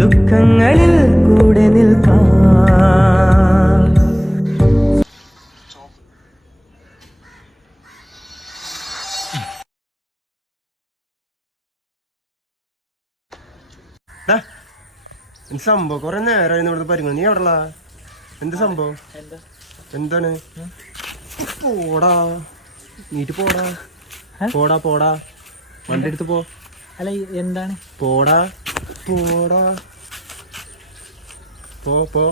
ദുഃഖങ്ങളിൽ കൂടെ നിൽക്കാം. സംഭവം കൊറേ നേരമായിരുന്നു ഇവിടുത്തെ പരിങ്ങ. നീ എവിടെയുള്ള എന്ത് സംഭവം? എന്താണ്? പോടാ നീറ്റ് പോടാ പോടാ പോടാ വണ്ടി എടുത്ത് പോ. അല്ല എന്താണ്? പോടാ പോടാ പോ പോ.